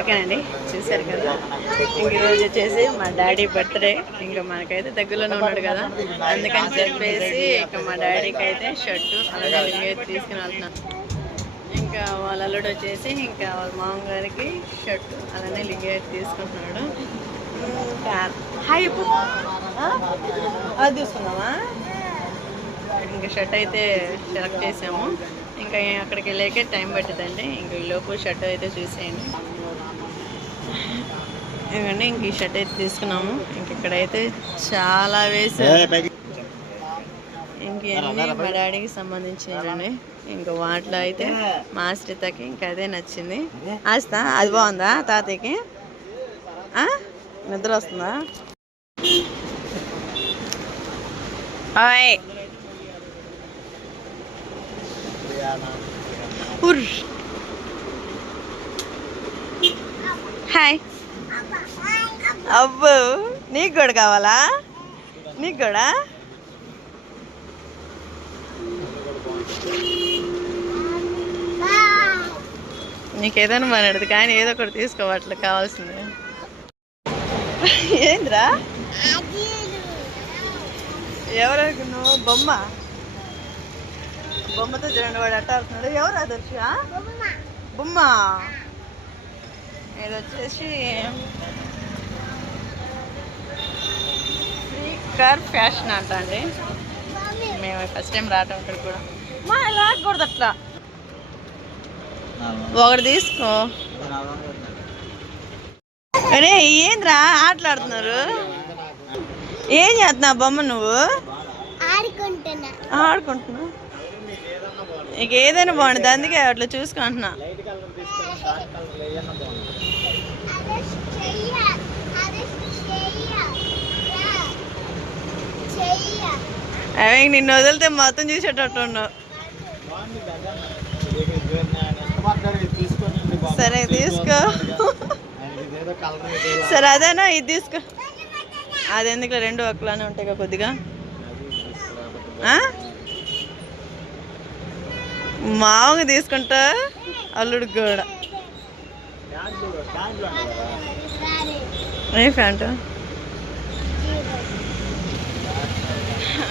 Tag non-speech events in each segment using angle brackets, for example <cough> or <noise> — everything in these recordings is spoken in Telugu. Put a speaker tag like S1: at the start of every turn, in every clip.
S1: ఓకేనండి చూసారు కదా. ఇంక ఈరోజు వచ్చేసి మా డాడీ బర్త్డే. ఇంకా మనకైతే దగ్గరలోనే ఉన్నాడు కదా. అందుకని చెప్పేసి ఇంకా మా డాడీకి అయితే షర్టు అలాగే తీసుకుని వెళ్తున్నాను. ఇంకా వాళ్ళ అల్లుడు వచ్చేసి ఇంకా వాళ్ళ మామగారికి షర్టు అలానే లింగేట్ తీసుకుంటున్నాడు. ఇంకా హాయ్ అది తీసుకుందామా? ఇంకా షర్ట్ అయితే సెలెక్ట్ చేసాము. ఇంకా అక్కడికి వెళ్ళాకే టైం పట్టిందండి ఇంకా లోపు షర్ట్ అయితే చూసేయండి. ఇవ్వండి ఇంక ఈ షర్ట్ అయితే తీసుకున్నాము. ఇంక ఇక్కడైతే చాలా వేసారు ఇంకన్నీ మా డాడీకి సంబంధించినవి. ఇంకా వాటిలో అయితే మా ఆశ్రితకి ఇంకా అదే నచ్చింది. ఆస్త అది బాగుందా తాతయ్యకి? ఆ? నిద్ర వస్తుందా? Hi hi. అబ్బో నీకు కూడా కావాలా? నీకు కూడా? నీకు ఏదైనా మాట్లాడదు కానీ ఏదో ఒకటి తీసుకోవట్లే కావాల్సింది. ఏంద్రా? ఎవరు అనుకున్నావు? బొమ్మ? బొమ్మతో చూడండి వాడు అట్ట ఆడుతున్నాడు. ఎవరు అది వచ్చి ఆ? బొమ్మ. ఇది వచ్చేసి కార్ ఫ్యాషన్ అంట అండి. మేము ఫస్ట్ టైం రావటం ఇక్కడ కూడా. మా ఆడకూడదు అట్లా. ఒకటి తీసుకో. అరే ఏంద్రా? ఆటలాడుతున్నారు. ఏం చేస్తున్నావు బొమ్మ నువ్వు?
S2: ఆడుకుంటున్నా.
S1: ఆడుకుంటున్నా నీకు ఏదైనా బాగుంటుంది అందుకే అట్లా చూసుకుంటున్నా. అవి నిన్ను వదిలితే మొత్తం చూసేటట్టు ఉన్నావు సరే తీసుకో. <laughs> సరే అదేనా? ఇది తీసుకో. అది ఎందుకు రెండు ఒక్కలానే ఉంటాయి కదా కొద్దిగా. మామగా మామూలుగా తీసుకుంటా అల్లుడు కూడా. ఏ ప్యాంటు?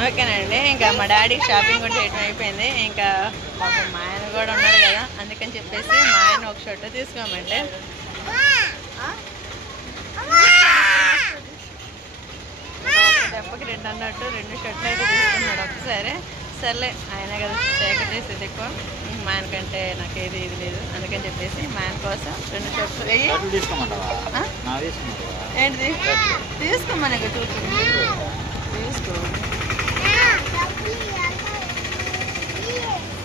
S1: ఓకేనండి ఇంకా మా డాడీ షాపింగ్ కూడా చేయటం అయిపోయింది. ఇంకా మాకు మా ఆయన కూడా ఉన్నాడు కదా అందుకని చెప్పేసి మా ఆయన ఒక షర్ట్ తీసుకోమంటే. దెబ్బకి రెండు అన్నట్టు రెండు షర్ట్లు అయితే తీసుకున్నాడు ఒకసారి. సర్లే ఆయన కదా సేకర్ చేసేది ఎక్కువ. మా ఆయన కంటే నాకు ఏది ఇది లేదు. అందుకని చెప్పేసి మా ఆయన కోసం రెండు షర్ట్లు వెయ్యి? ఏంటిది? తీసుకోమని చూస్తుంది తీసుకో.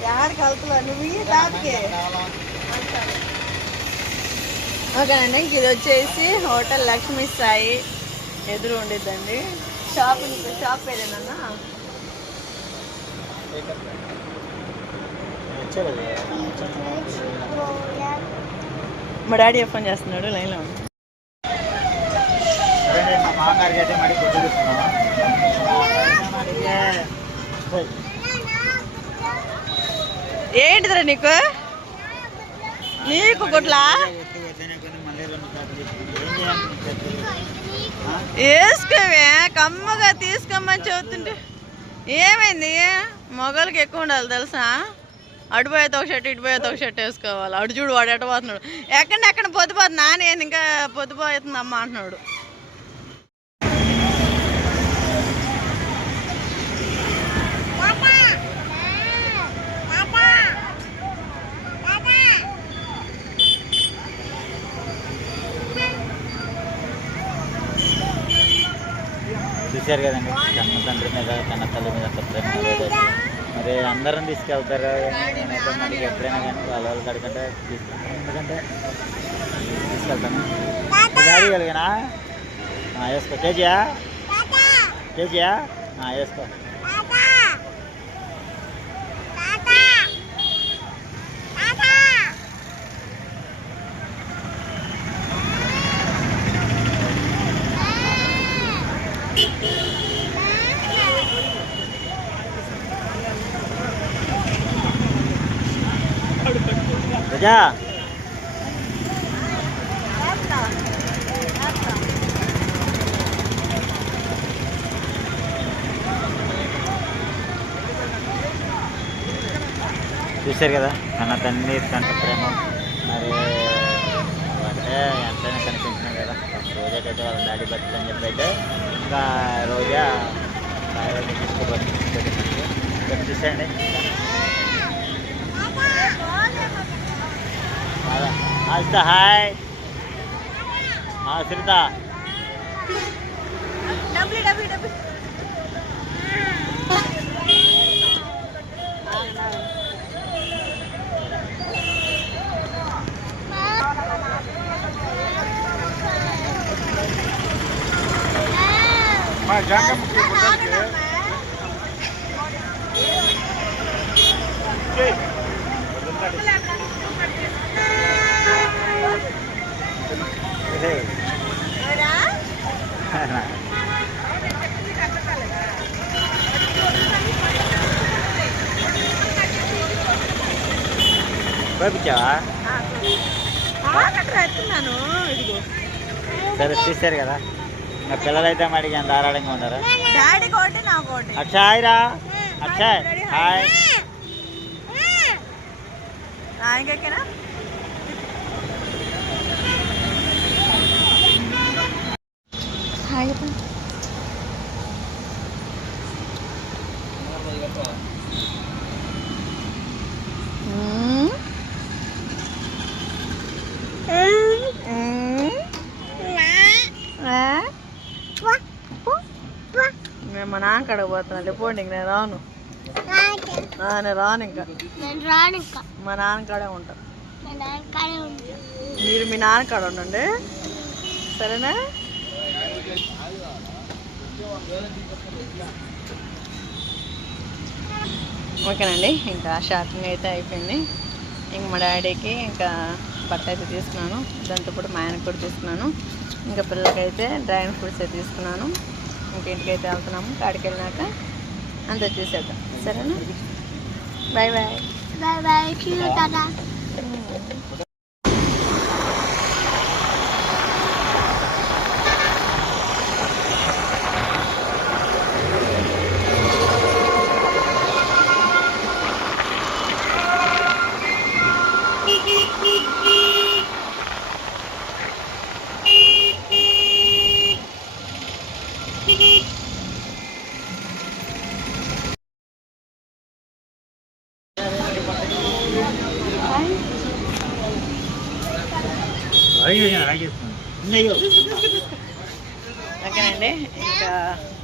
S1: యాడికి వెళ్తున్నా నువ్వు ఓకేనండి ఇంక ఇది వచ్చేసి హోటల్ లక్ష్మీ సాయి ఎదురు ఉండిద్దండి. షాప్ షాప్ పేరేనన్నా? మా డాడీ ఫోన్ చేస్తున్నాడు? లైన్లో ఏంటిదిరా నీకు? నీకు
S3: గుట్లా
S1: వేసుకోవే కమ్మగా తీసుకోమని చెబుతుంటే. ఏమైంది? మొగలకి ఎక్కువ ఉండాలి తెలుసా? అటు పోయేది ఒక షర్ట్ ఇటు ఒక షర్ట్ వేసుకోవాలి. అటు చూడు వాడు ఎట పోతున్నాడు. ఎక్కడ ఎక్కడ పొద్దుపోతుంది నాన్న ఇంకా పొద్దుపోతుంది అమ్మ అంటున్నాడు.
S3: చూశారు కదండి. కన్న తండ్రి మీద కన్న తల్లి మీద ప్రేమ మరి అందరం తీసుకెళ్తారు. నేనైతే మనకి ఎప్పుడైనా కానీ వాళ్ళ వాళ్ళ కడికంటే తీసుకెళ్తాను ఎందుకంటే తీసుకెళ్తాను కలిగినా? వేసుకో. కేజీయా? కేజీయా? వేసుకో. రోజా చూశారు కదా కన్న తండ్రి కంట ప్రేమ మరి అంటే ఎంతైనా కనిపించినాయి కదా రోజాకైతే వాళ్ళ డాడీ బర్త్డే అని చెప్పి అయితే ఇంకా రోజా బాగా తీసుకోబోతుంది ఇక్కడ చూసేయండి Asta hai. Ah,
S1: Srita. Double, double,
S3: double.
S1: Mas já que eu ఇదిగో.
S3: సరే చూశారు కదా. ఇంకా పిల్లలైతే మడికి ఎంత ధారాళంగా ఉండరు
S1: నా
S3: అక్షయ్ రా అక్షయ్ హాయ్.
S1: హాయ్ చెప్పండి మేము మా నాన్న కడగ పోతున్నా. పోండి ఇంక నేను రాను. నేను రాను ఇంకా.
S2: నేను రాను ఇంకా.
S1: మా నాన్న కాడే
S2: ఉంటాను
S1: మీరు మీ నాన్న కాడ ఉండండి. సరేనా? ఓకేనండి ఇంకా షాపింగ్ అయితే అయిపోయింది. ఇంక మా డాడీకి ఇంకా బట్ట అయితే తీసుకున్నాను. దాంతో పాటు మా ఆయనకు కూడా తీసుకున్నాను. ఇంకా పిల్లలకైతే డ్రాగన్ ఫ్రూట్స్ అయితే తీసుకున్నాను. ఇంక ఇంటికైతే వెళ్తున్నాము. కాడికి వెళ్ళినాక అంతా చూసేద్దాం. సరేనా? బాయ్ బాయ్
S2: బాయ్ బాయ్
S1: ఓకేనండి ఇంకా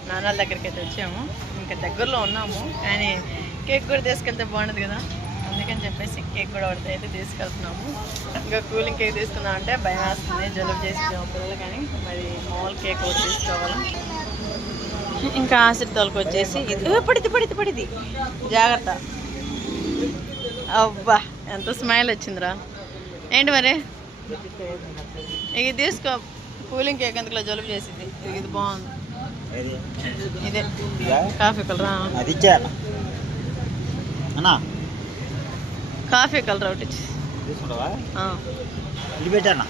S1: నాన్నల దగ్గరికి అయితే వచ్చాము. ఇంకా దగ్గరలో ఉన్నాము కానీ కేక్ కూడా తీసుకెళ్తే బాగుండదు కదా. అందుకని చెప్పేసి కేక్ కూడా ఒకటి అయితే తీసుకెళ్తున్నాము. ఇంకా కూలింగ్ కేక్ తీసుకుందాం అంటే భయం వేస్తుంది జలుబు చేసి పిల్లలు కానీ. మరి మామూలు కేక్ ఒకటి తీసుకోవాలి. ఇంకా ఆశ్రితాలకు వచ్చేసి ఇది. ఏ, పడిది పడిది పడిది. జాగ్రత్త. అబ్బా ఎంత స్మైల్ వచ్చిందిరా. ఏంటి మరి? ఇది తీసుకో. కూలింగ్ కేక్ ఎందుకు జలుబు చేసింది? ఇది బాగుంది. ఇదే. Coffee colour?
S3: అది అన్నా.
S1: కాఫీ కలర్ ఒకటి.
S3: తీసుకుంటావా?
S1: ఆ.
S3: ఇది పెట్టానా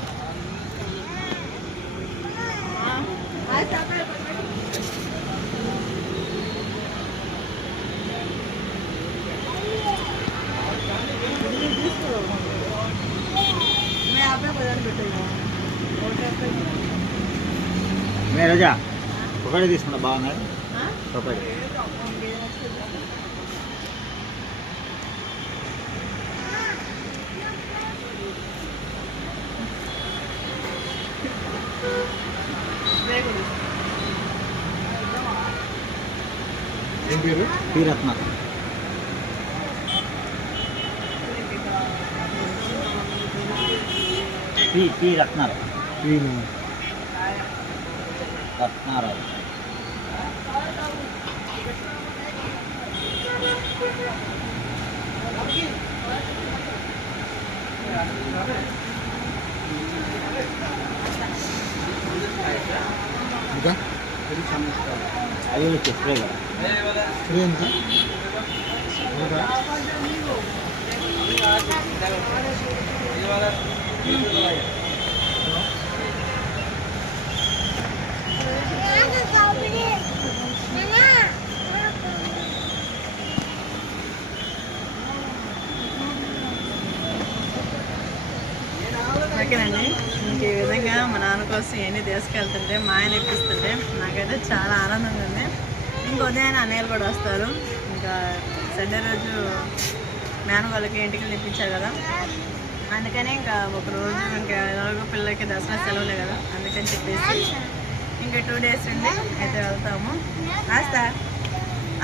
S3: మే రోజా ఒకటి తీసుకుంటా బాగున్నాయి? ఒకటి.
S4: ఏం పేరు?
S3: P Ratna P P Ratnarao
S4: ఈయన
S3: రత్నారావు
S4: ఇంకా
S3: అవి వచ్చి స్ప్రే కదా
S4: స్ప్రే ఎంత ఇంకా
S1: ఓకేనండి ఇంక ఈ విధంగా మా నాన్న కోసం ఇవన్నీ తీసుకెళ్తుంటే మా ఆయన ఇప్పిస్తుంటే నాకైతే చాలా ఆనందంగా ఉంది. ఇంక ఉదయం అన్నయ్యలు కూడా వస్తారు. ఇంకా సండే రోజు మేన వాళ్ళకి ఇంటికి తెప్పించారు కదా. అందుకని ఇంకా ఒక రోజు ఇంకా ఎలాగో పిల్లలకి దసరా సెలవులే కదా అందుకని చెప్పేసి ఇంకా టూ డేస్ ఉండి అయితే వెళ్తాము. Aastha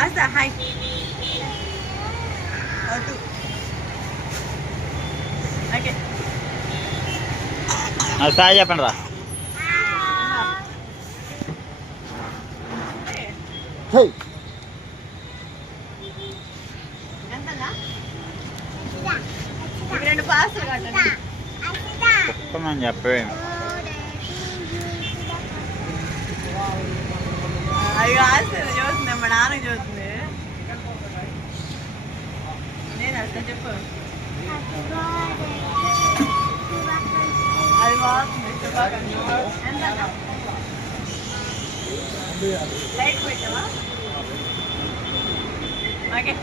S1: Aastha hi okay.
S3: Sai చెప్పండి రా.
S1: ఇవి రెండు పాసులు కట్టండి.
S3: చెప్తామని చెప్పే
S1: అవి కాస్తుంది చూస్తుంది. మా నాన్నకి చూస్తుంది. నేను అసలు చెప్పు. అది బాగుంది? లైట్ పెట్టావా ఓకే.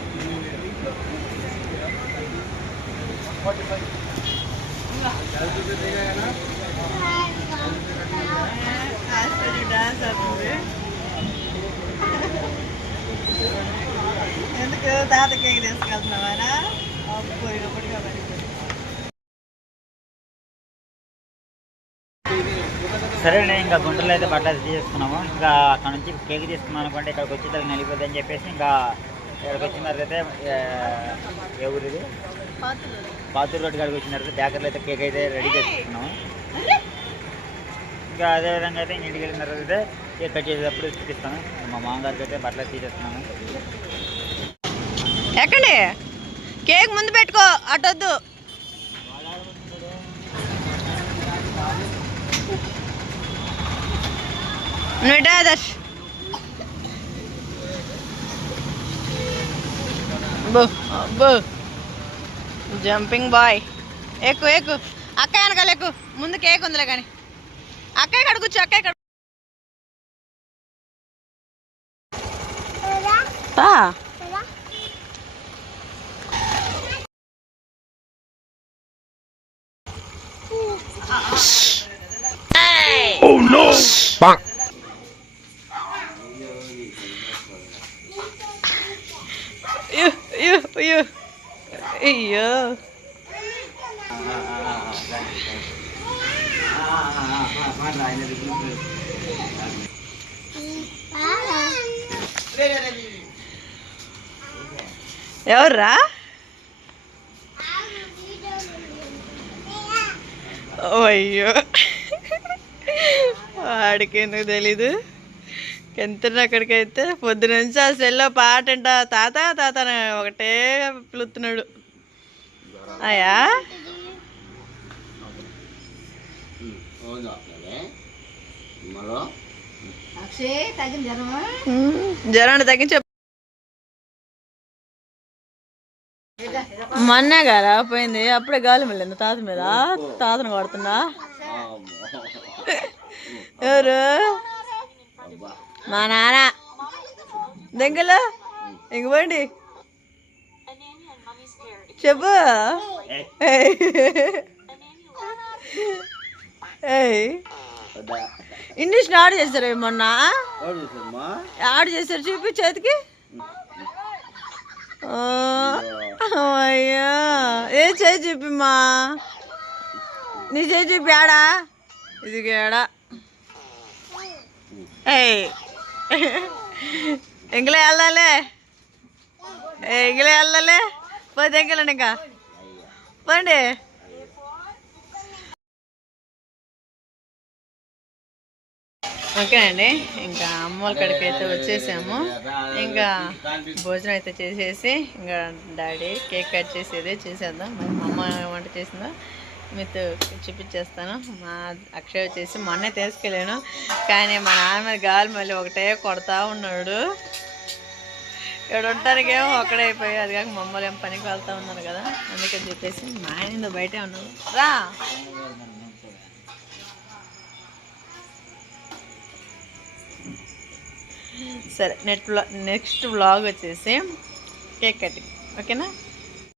S1: డాన్స్ <laughs> అవుతుంది ఎందుకు? తాత కేక్ తీసుకెళ్తున్నావారా పోయినప్పటికీ
S3: సరే ఇంకా గుంటలో అయితే బట్టలు తీసుకున్నాము ఇంకా అక్కడ నుంచి కేక్ తీసుకున్నాను అనుకోండి ఇక్కడికి వచ్చి తల్లి నలిపోద్ది అని చెప్పేసి ఇంకా ఇక్కడికి వచ్చిన తర్వాత ఏ ఊరు ఏ ఊరిది పాతూరు రోడ్డు కాడికి వచ్చిన తర్వాత బేకర్లో అయితే కేక్ అయితే రెడీ చేసుకున్నాము. ఇంకా అదే విధంగా అయితే ఇంటికి వెళ్ళిన తర్వాత అయితే కేక్ కట్ చేసేటప్పుడు చూపిస్తాను. మా మామగారికి అయితే బట్టలు తీసేస్తున్నాను.
S1: ఎక్కండి. కేక్ ముందు పెట్టుకో అటొద్దు. బో బో జంపింగ్ బాయ్. ఎక్కు ఎక్కు అక్కయ్య వెనకాల ఎక్కు ముందు కేక్ ఉందిలే కానీ. అక్కయ్య కడ కూర్చో అక్కయ్య కడ. తా అయ్యో అయ్యో అయ్యో అయ్యో ఎవర్రా అయ్యో. వాడికి ఎందుకు తెలీదు? ఎంత అక్కడికైతే పొద్దు నుంచి ఆ సెల్లో పాట అంట తాత తాత ఒకటే పిలుస్తున్నాడు అయ్యా? జ్వరాన్ని తగ్గించ మొన్న గారా పోయింది అప్పుడే గాలి వెళ్ళింది తాత మీద తాతను కొడుతున్నా ఎవరు? మా నాన్న. దగ్గర ఇంక పోండి. చెప్పు. ఇంగ్లీష్ ఆర్డర్ చేశారు మొన్న? ఆర్డర్ చేశారు చూపి చేతికి. అయ్యా ఏ చేయి చూపిమ్మా. నీ చేయి చూపి ఆడా? ఇది ఏడా ఏయ్. ఎంగిలే వెళ్ళాలే. ఎంగిలే వెళ్ళాలే. పోతే ఎంగిలండి ఇంకా. పోండి. ఓకే అండి ఇంకా అమ్మ వాళ్ళ కాడికి అయితే వచ్చేసాము. ఇంకా భోజనం అయితే చేసేసి ఇంకా డాడీ కేక్ కట్ చేసేది చేసేద్దాం. మరి మా అమ్మ వంట చేసిందో? మీతో చూపించేస్తాను మా అక్షయ్ వచ్చేసి మొన్నే తీసుకెళ్ళాను. కానీ మా నాన్న మీద గాలి మళ్ళీ ఒకటే కొడతా ఉన్నాడు. ఇక్కడ ఉంటానికేమో ఒక్కడే అయిపోయి అది కాక మమ్మల్ని ఏం పనికి వెళ్తా ఉన్నారు కదా. అందుకని చెప్పేసి మా ఆయన బయటే ఉన్నాడు. రా! సరే నెట్ నెక్స్ట్ వ్లాగ్ వచ్చేసి కేక్ కటింగ్. ఓకేనా?